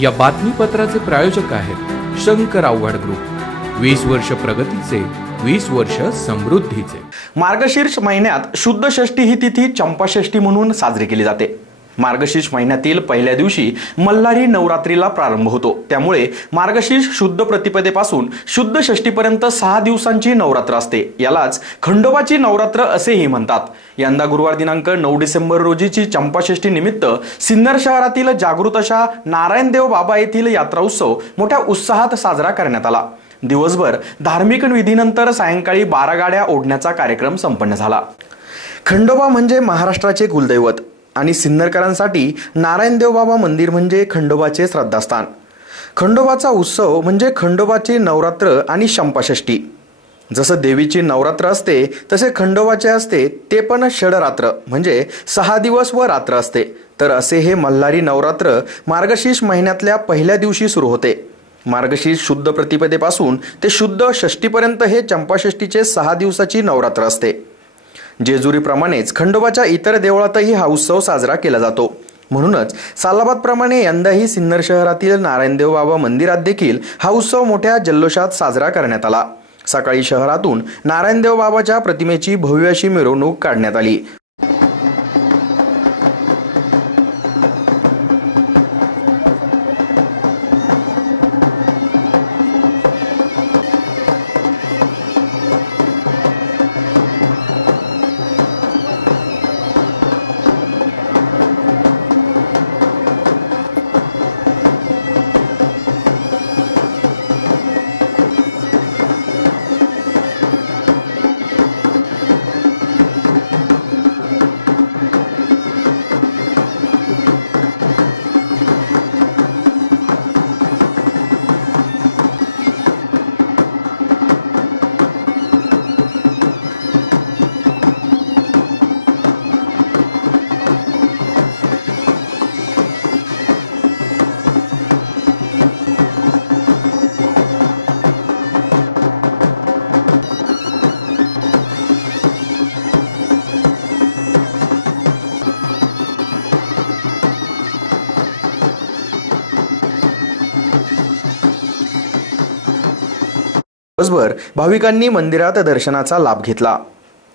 या बातमीपत्राचे प्रायोजक आहेत शंकर आव्हाड ग्रुप। 20 वर्ष प्रगतीचे, 20 वर्ष समृद्धीचे। मार्गशीर्ष महिन्यात शुद्ध षष्ठी ही तिथी चंपाषष्ठी म्हणून साजरी केली जाते। मार्गशीर्ष महिन्यातील पहिल्या दिवशी मल्हारी नवरात्रीला प्रारंभ होतो। त्यामुळे मार्गशीर्ष शुद्ध प्रतिपदेपासून शुद्ध षष्ठीपर्यंत 6 दिवसांची नवरात्र असते। यालाच खंडोबाची नवरात्र असेही म्हणतात। यंदा गुरुवार दिनांक 9 डिसेंबर रोजीची चंपाषष्ठी निमित्त सिन्नर शहरातील जागृत अशा नारायणदेव बाबा येथील यात्रा उत्सव मोठ्या उत्साहात साजरा करण्यात आला। दिवसभर धार्मिक विधीनंतर सायंकाळी 12 गाड्या ओढण्याचा कार्यक्रम संपन्न झाला। खंडोबा म्हणजे महाराष्ट्राचे कुलदैवत आणि सिन्नरकरांसाठी नारायणदेव बाबा मंदिर म्हणजे खंडोबाचे श्रद्धास्थान। खंडोबाचा उत्सव म्हणजे खंडोबाची नवरात्र आणि चंपाषष्ठी। जसं देवीची नवरात्र असते तसे खंडोबाचे असते, ते पण षडरात्र म्हणजे 6 दिवस व रात्र असते। तर असे हे मल्हारी नवरात्र मार्गशीर्ष महिन्यातल्या पहिल्या दिवशी सुरू होते। मार्गशीर्ष शुद्ध प्रतिपदेपासून ते शुद्ध षष्ठीपर्यंत हे चंपाषष्ठीचे 6 दिवसाची नवरात्र असते। जेजुरीप्रमाणेच खंडोबाच्या इतर देवळातही हा उत्सव साजरा केला जातो। म्हणूनच सालाबाद प्रमाणे यंदाही सिन्नर शहरातील नारायणदेव बाबा मंदिरात देखील हा उत्सव मोठ्या जल्लोषात साजरा करण्यात आला। सकाळी शहरातून नारायणदेव बाबाच्या प्रतिमेची भव्य अशी मिरवणूक काढण्यात आली। दिवसभर भाविकांनी मंदिरात दर्शनाचा लाभ घेतला।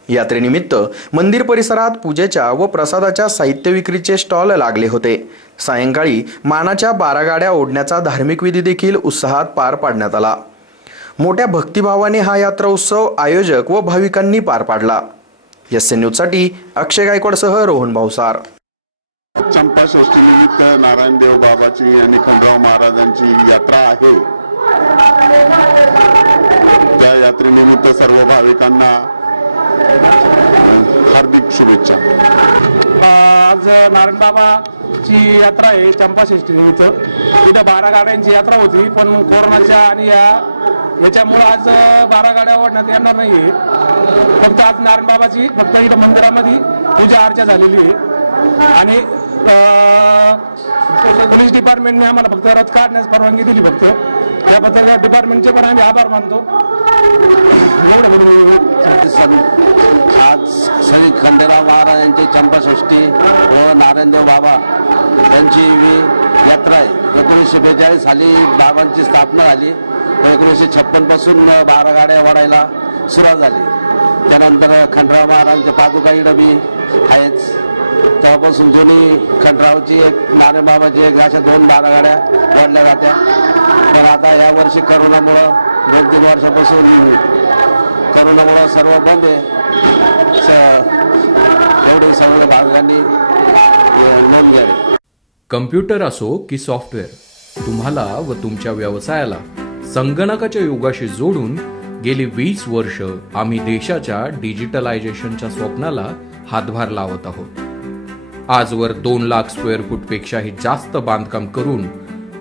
यात्रेनिमित्त मंदिर परिसरात पूजेच्या व प्रसादाच्या साहित्य विक्रीचे स्टॉल लागले होते। सायंकाळी मानाच्या 12 गाड्या ओढण्याचा धार्मिक विधी देखील उत्साहात पार पाडण्यात आला। मोठ्या भक्तिभावाने हा यात्रा उत्सव आयोजक व भाविकांनी पार पाडला। एसएन न्यूजसाठी अक्षय गायकवाडसह रोहन भावसार। चंपाषष्ठी निमित्त नारायणदेव बाबाची आणि खंडराव महाराजांची यात्रा आहे। त्या यात्रेनिमित्त सर्व भाविकांना हार्दिक शुभेच्छा। आज नारायण बाबाची यात्रा आहे चंपाषष्ठी निमित्त। तिथे 12 गाड्यांची यात्रा होती, पण कोरोनाच्या आणि याच्यामुळे आज 12 गाड्या ओढण्यात येणार नाहीये। फक्त आज नारायण बाबाची फक्त इथं मंदिरामध्ये पूजा अर्चा झालेली आहे आणि पोलीस डिपार्टमेंटने आम्हाला फक्त रथ काढण्यास परवानगी दिली। फक्त त्याबद्दल डिपार्टमेंटचे पण आम्ही आभार मानतो। एवढं बोलून आज श्री खंडेराव महाराजांची चंपाषष्ठी व नारायणदेव बाबा यांची यात्रा आहे। 1942 साली बाबांची स्थापना झाली व 1956 पासून 12 गाड्या ओढायला सुरुवात झाली। त्यानंतर खंडेराव महाराजांच्या पादुका इकडं बी आहेत। तेव्हापासून दोन्ही खंडरावची एक नारायण बाबाची एक अशा 12 गाड्या ओढल्या जात्या। पण आता या वर्षी करोनामुळं 2-3 वर्षापासून करोनामुळं सर्व बंद आहे। एवढे सगळ्या भाविकांनी नोंद घ्यावी। कम्प्युटर असो की सॉफ्टवेअर, तुम्हाला व तुमच्या व्यवसायाला संगणकाच्या युगाशी जोडून गेली 20 वर्ष आम्ही देशाच्या डिजिटलायझेशनच्या स्वप्नाला हातभार लावत आहोत। आजवर 2 लाख स्क्वेअर फूट पेक्षाही जास्त बांधकाम करून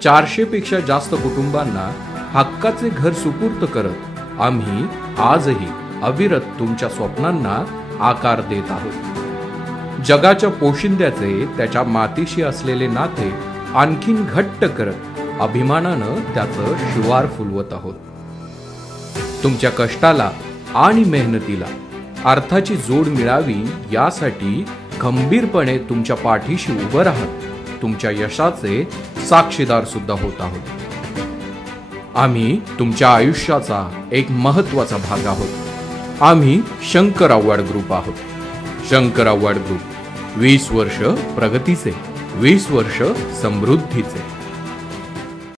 400 पेक्षा जास्त कुटुंबांना हक्काचे घर सुपूर्द करत आम्ही आजही अविरत तुमच्या स्वप्नांना आकार देत आहोत। जगाच्या पोशिंद्याचे त्याच्या मातीशी असलेले नाते आणखीन घट्ट करत अभिमानानं त्याचं शिवार फुलवत आहोत। तुमच्या कष्टाला आणि मेहनतीला अर्थाची जोड मिळावी यासाठी खंबीरपणे तुमच्या पाठीशी उभं राहत तुमच्या यशाचे साक्षीदार सुद्धा होत आहोत। आम्ही तुमच्या आयुष्याचा एक महत्त्वाचा भाग आहोत। आम्ही शंकर आव्हाड ग्रुप आहोत। शंकर आव्हाड ग्रुप, 20 वर्ष प्रगतीचे, 20 वर्ष समृद्धीचे।